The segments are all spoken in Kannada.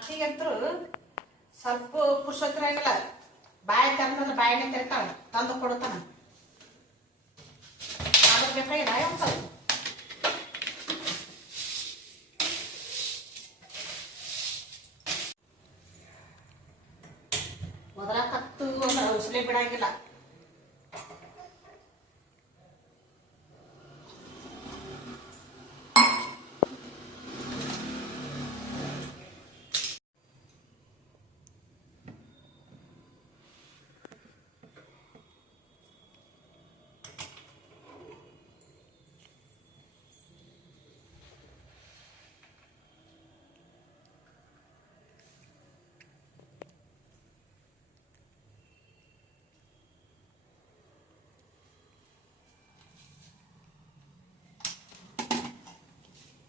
ಅತ್ತಿಗಂತರು ಸ್ವಲ್ಪ ಪುರುಷೋತ್ತರಾಗಲ್ಲ. ಬಾಯಿ ತೆರೆದ್ರೆ ಬಾಯಿನೇ ತೆರಿತಾಳ, ತಂದು ಕೊಡ್ತಾನ. ಅದಕ್ಕೆ ಬೇಕಾಗಿಲ್ಲ ಅಂತ ಒದರಾಕತ್ತು ಅಂದ್ರೆ ಉಸಲೆ ಬಿಡಂಗಿಲ್ಲ.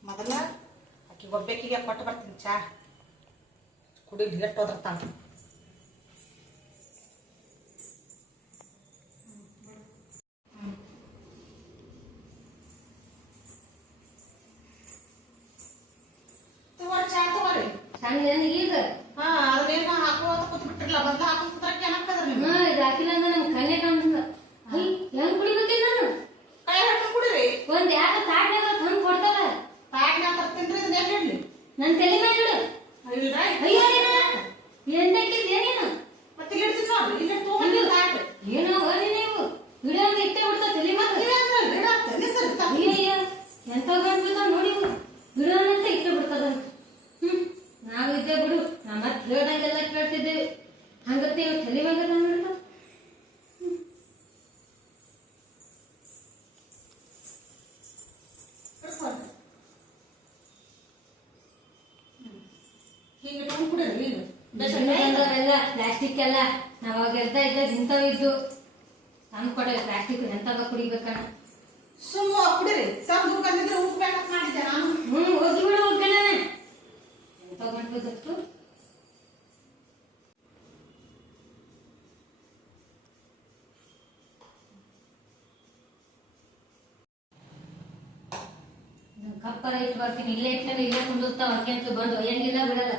ಮೊದಲ ಆಕಿ ಒಬ್ಬಾಕಿಗೆ ಕೊಟ್ಟು ಬರ್ತೀನಿ ಚಾ ಕುಡಿ ಲೇಟ್ ಹೋದ್ರತಾಳ. ಚಾ ತಗೋರಿ. ಈಗ ಅದೇನ ಹಾಕುವಂತ ಕೂತ್ ಬಿಟ್ಟಿರ್ಲ, ಮೊದ್ಲು ಹಾಕೊಂಡ್ ಕುದ್ರಕ್ಕೆ ಏನಾಗ್ತದ್ರಿ ನೀವು? ಇದು ಹಾಕಿಲ್ಲ ಅಂದ್ರೆ ನಮ್ ಕಣ್ಣೆ ಕಾಣಿಸ್ದ. ಹೆಂಗ್ ಕುಡಿಬೇಕಿಲ್ಲ ನಾನು? ಕೈ ಹಾಕೊಂಡ್ ಕುಡಿರಿ. ಒಂದ್ ಯಾಕ ತಾಟ್ನಾಗ ತಂದ್ ಕೊಡ್ತಾರ. ಪ್ಯಾಕ್ನ ತರ್ತೀನಿ, ಇದನ್ನ ಎಲ್ಲಿ ಇಡ್ಲಿ? ನನ್ ತಲೆ ಮೇಲೆ ಇಡು. ಅಯ್ಯೋ ಎಂತಕ್ಕಿದ್ ಏನೇನು ಮತ್ತೆ ಇಲ್ಲಿ ಇಡ್ತೀನಿ ನೋಡ್ರಿ, ಇಲ್ಲಿ ತಗೊಂಡು ತಾಟ್ ಏನೋ ಹೋಗಿ ನೀವು ವಿಡಿಯೋ ಇಟ್ಟೆ ಬಿಡ್ತಾ ತಲೆ ಮಾತ್ರ. ಅಯ್ಯಯ್ಯ ಎಂತ ಗಂಟ್ಬಿಡ್ತ ನೋಡಿ ವಿಡಿಯೋ ಅಂತ ಇಟ್ಟೆ ಬಿಡ್ತದ. ನಾವ್ ಇದ್ದೇ ಬಿಡು, ನಾ ಮತ್ ಹೇಳ್ದಂಗೆಲ್ಲ ಕೇಳ್ತಿದ್ದೇವೆ. ಹಂಗತ್ತೆ ಇವ್ ತಲೆ ಮೇಲೆ ತಂದ್ಬಿಡ್ತ. ಎಲ್ಲ ಪ್ಲಾಸ್ಟಿಕ್ ಎಲ್ಲ ನಾವಾಗ ಎದ್ದ ಇಂಥವ್ ಇದ್ದು ತಂದು ಕೊಡ. ಪ್ಲಾಸ್ಟಿಕ್ ಎಂತದ ಕುಡಿಬೇಕಣ್ಣ. ಸುಮ್ಮ ಕುಡಿರಿ. ತಂದು ಬಂದಿದ್ರೆ ಉಪ್ಬೇಕಂತ ಮಾಡಿದ್ದೆ ನಾನು. ಹೋಗಿ ಬಿಡು ಹೋಗ್ತಾನೆ ಎಂತ ಮಾಡ್ಬೋದಷ್ಟು. ಕಪ್ಪರ ಇಟ್ಟು ಬರ್ತೀನಿ. ಇಲ್ಲೇ ಇಟ್ಟಾಗ ಇಲ್ಲೇ ಕುಂದಿರ್ತಾವ. ಹೊರಗೆ ಬಂದು ಒಯ್ಯಂಗಿಲ್ಲ, ಬಿಡಲ್ಲ.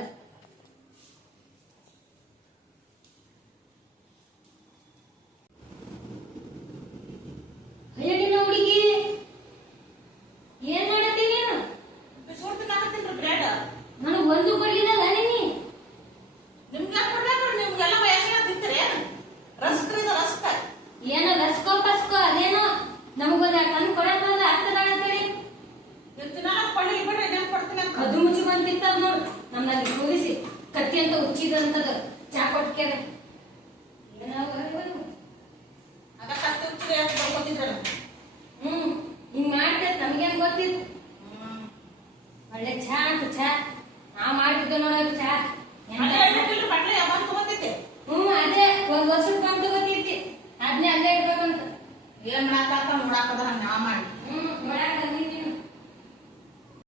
ಹುಡುಗಿ ಏನ್ ಮಾಡತ್ತೀನಿ? ನನಗ್ ಒಂದು ಕೊಡ್ಲಿಲ್ಲ ನೀನಿ. ನಿಮ್ಗೆಲ್ಲ ವಯಸ್ಸಿನ ತಿಂತೀರಿ ರಸ್ಕ ಏನೋ ರಸ್ಕೋ ಪಸ್ಕೋ ಅದೇನೋ ನಮಗೊಂದ ತಂದು ಕೊಡಕ್ ಆಗ್ತದ ಅಂತೇಳಿ ಕದ್ದು ಮುಚ್ಚಿ ಬಂದಿರ್ತದ ನೋಡು. ನಮ್ಮಲ್ಲಿ ಕೂರಿಸಿ ಕತ್ತಿ ಅಂತ ಉಚ್ಚಿದಂತದ ಚಾ ಕೊಟ್ಕೇನೆ. ಹಿಂಗ್ ಮಾಡ್ತೇವೆ, ನಮ್ಗೇನ್ ಗೊತ್ತಿತ್ತು? ಒಳ್ಳೆ ಚಾ ಅಂತ ಚಾ ನಾವ್ ಮಾಡ್ತಿದ್ದೆ ನೋಡ ಚಾ. ಅದೇ ಒಂದ್ ವರ್ಷಕ್ಕೆ ಬಂದು ಗೊತ್ತಿತ್ತು. ಅದನ್ನೇ ಅಲ್ಲೇ ಇಡ್ಬೇಕಂತ ಏನ್ ಮಾಡಾಕ ನೋಡಾಕದ ನಾ ಮಾಡಿ ನೋಡಾಕ